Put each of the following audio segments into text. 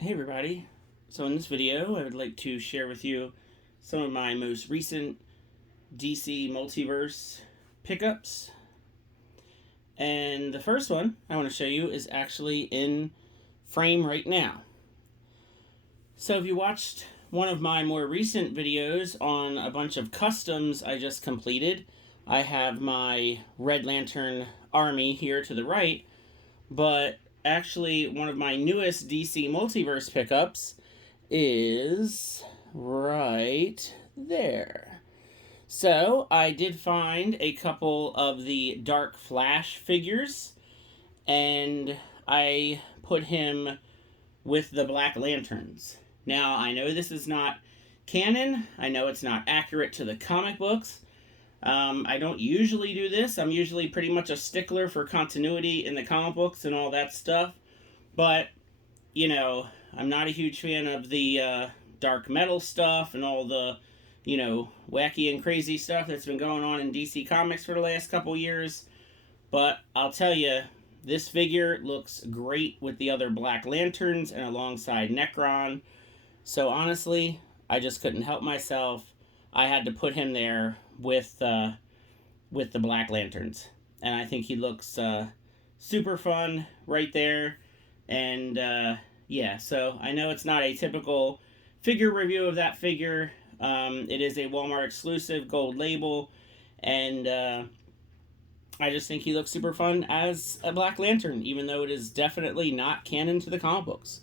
Hey everybody, so in this video I would like to share with you some of my most recent DC Multiverse pickups. And the first one I want to show you is actually in frame right now. So if you watched one of my more recent videos on a bunch of customs I just completed, I have my Red Lantern army here to the right, but actually one of my newest DC Multiverse pickups is right there. So I did find a couple of the Dark Flash figures, and I put him with the Black Lanterns. Now, I know this is not canon. I know it's not accurate to the comic books. I don't usually do this. I'm usually pretty much a stickler for continuity in the comic books and all that stuff. But, I'm not a huge fan of the dark metal stuff and all the, wacky and crazy stuff that's been going on in DC Comics for the last couple years. But I'll tell you, this figure looks great with the other Black Lanterns and alongside Necron. So honestly, I just couldn't help myself. I had to put him there with the Black Lanterns, and I think he looks super fun right there. And yeah, so I know it's not a typical figure review of that figure. It is a Walmart exclusive gold label, and I just think he looks super fun as a Black Lantern, even though it is definitely not canon to the comic books.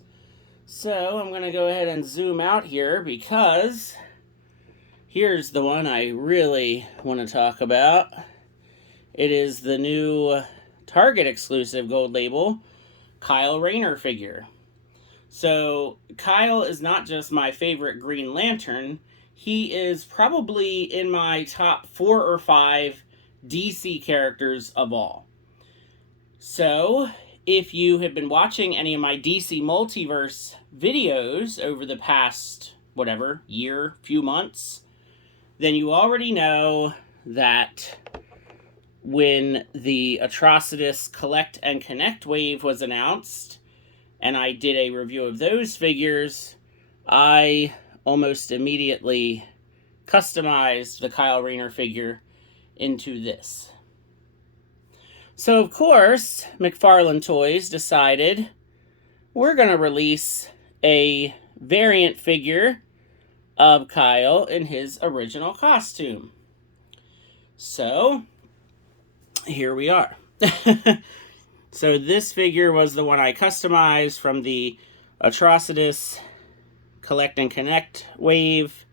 So I'm going to go ahead and zoom out here because here's the one I really want to talk about. It is the new Target exclusive gold label Kyle Rayner figure. So Kyle is not just my favorite Green Lantern, he is probably in my top 4 or 5 DC characters of all. So if you have been watching any of my DC Multiverse videos over the past, year, few months, then you already know that when the Atrocitus Collect and Connect wave was announced, and I did a review of those figures, I almost immediately customized the Kyle Rayner figure into this. So, of course, McFarlane Toys decided we're going to release a variant figure of Kyle in his original costume. So, here we are. So this figure was the one I customized from the Atrocitus Collect and Connect wave.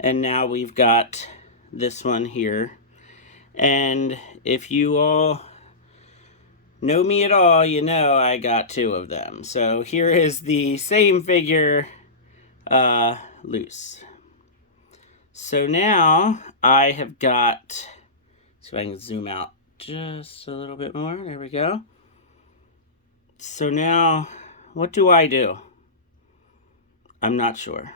And now we've got this one here. And if you all know me at all, you know I got 2 of them. So here is the same figure loose. So now I have got, see if I can zoom out just a little bit more. There we go. So now, what do I do? I'm not sure.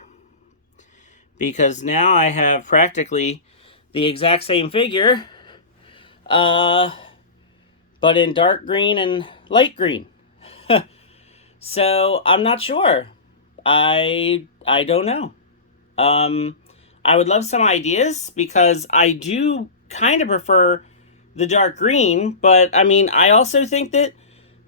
Because now I have practically the exact same figure, but in dark green and light green. So I'm not sure. I don't know. I would love some ideas because I do kind of prefer the dark green, but I also think that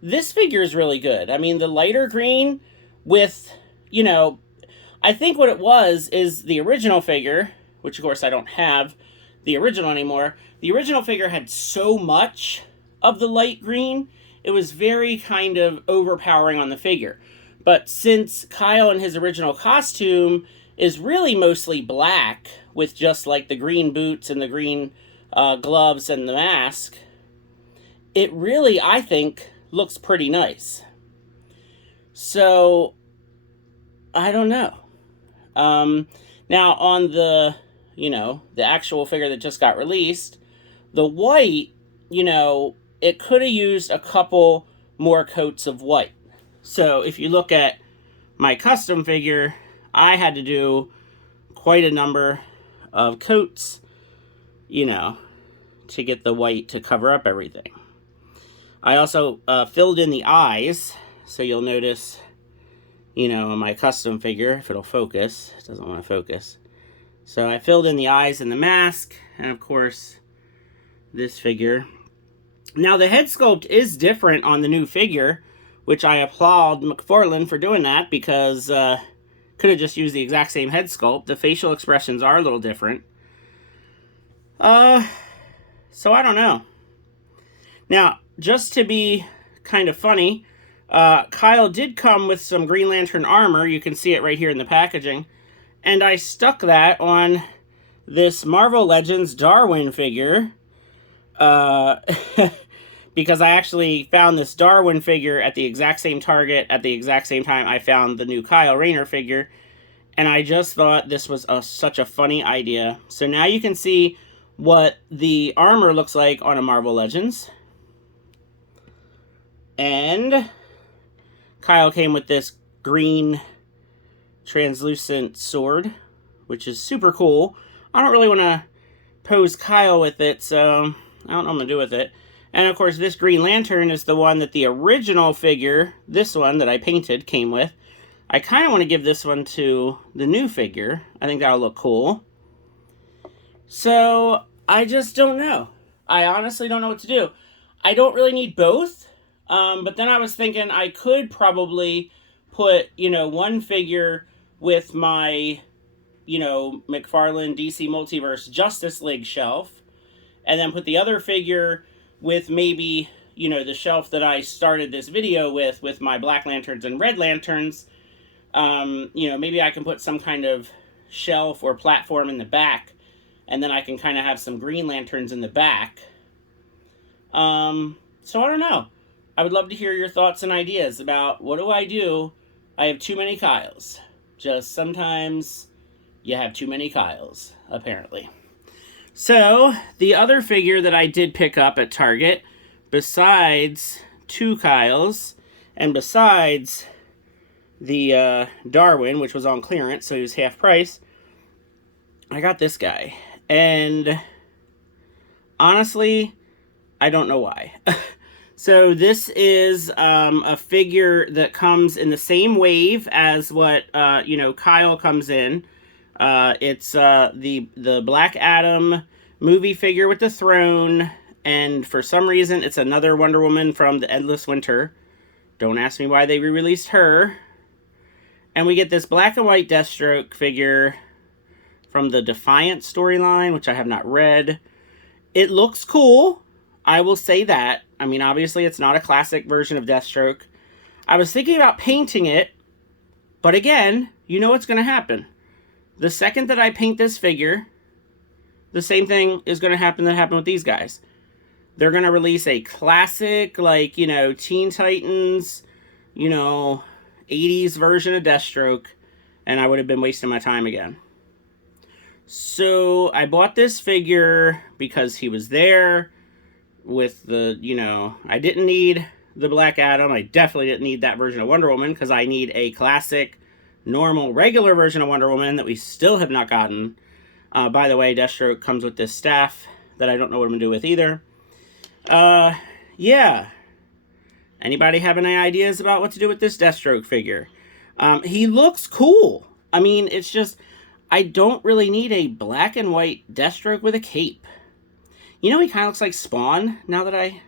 this figure is really good. The lighter green with, I think what it was is the original figure, which of course I don't have the original anymore. The original figure had so much of the light green, it was very kind of overpowering on the figure. But since Kyle in his original costume is really mostly black with just like the green boots and the green gloves and the mask, it really, I think, looks pretty nice. So, I don't know. Now, on the, the actual figure that just got released, the white, it could have used a couple more coats of white. So, if you look at my custom figure, I had to do quite a number of coats, to get the white to cover up everything. I also filled in the eyes, so you'll notice you know, my custom figure, if it'll focus. It doesn't want to focus. So I filled in the eyes and the mask, and of course, this figure. Now, the head sculpt is different on the new figure, which I applaud McFarlane for doing that, because could have just used the exact same head sculpt. The facial expressions are a little different. So I don't know. Now, just to be kind of funny, Kyle did come with some Green Lantern armor. You can see it right here in the packaging. And I stuck that on this Marvel Legends Darwin figure. Because I actually found this Darwin figure at the exact same Target at the exact same time I found the new Kyle Rayner figure. And I just thought this was such a funny idea. So now you can see what the armor looks like on a Marvel Legends. And Kyle came with this green translucent sword, which is super cool. I don't really want to pose Kyle with it, so I don't know what I'm going to do with it. And of course, this Green Lantern is the one that the original figure, this one that I painted, came with. I kind of want to give this one to the new figure. I think that'll look cool. So, I just don't know. I honestly don't know what to do. I don't really need both. But then I was thinking I could probably put, you know, one figure with my, you know, McFarlane DC Multiverse Justice League shelf. And then put the other figure with maybe, you know, the shelf that I started this video with my Black Lanterns and Red Lanterns. You know, maybe I can put some kind of shelf or platform in the back, and then I can kind of have some Green Lanterns in the back. So I don't know. I would love to hear your thoughts and ideas about what do I do? I have too many Kyles. Just sometimes you have too many Kyles, apparently. So, the other figure that I did pick up at Target, besides two Kyles, and besides the Darwin, which was on clearance, so he was half price, I got this guy. And honestly, I don't know why. So this is a figure that comes in the same wave as what, you know, Kyle comes in. It's the Black Adam movie figure with the throne, and for some reason it's another Wonder Woman from the Endless Winter. Don't ask me why they re-released her. And we get this black and white Deathstroke figure from the Defiant storyline, which I have not read. It looks cool, I will say that. I mean, obviously it's not a classic version of Deathstroke. I was thinking about painting it, but again, you know what's going to happen. The second that I paint this figure, the same thing is going to happen that happened with these guys. They're going to release a classic, like, you know, Teen Titans, you know, 80s version of Deathstroke, and I would have been wasting my time again. So I bought this figure because he was there with the, you know, I didn't need the Black Adam. I definitely didn't need that version of Wonder Woman because I need a classic, normal, regular version of Wonder Woman that we still have not gotten. By the way, Deathstroke comes with this staff that I don't know what I'm going to do with either. Yeah. Anybody have any ideas about what to do with this Deathstroke figure? He looks cool. I mean, it's just, I don't really need a black and white Deathstroke with a cape. You know, he kind of looks like Spawn now that I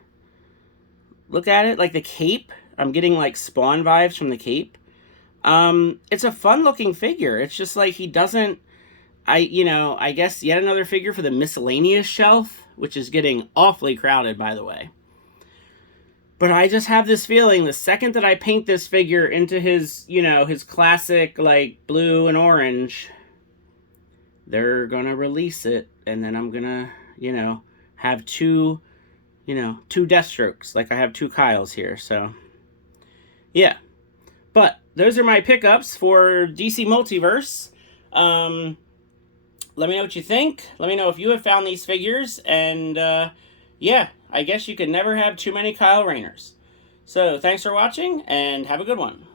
look at it. Like the cape, I'm getting like Spawn vibes from the cape. It's a fun looking figure. It's just like he doesn't, I guess yet another figure for the miscellaneous shelf, which is getting awfully crowded, by the way. But I just have this feeling the second that I paint this figure into his, you know, his classic, like, blue and orange, they're gonna release it, and then I'm gonna, you know, have two Deathstrokes, like I have two Kyles here, so, yeah. But those are my pickups for DC Multiverse. Let me know what you think. Let me know if you have found these figures, and, yeah, I guess you can never have too many Kyle Rayners. So, thanks for watching, and have a good one.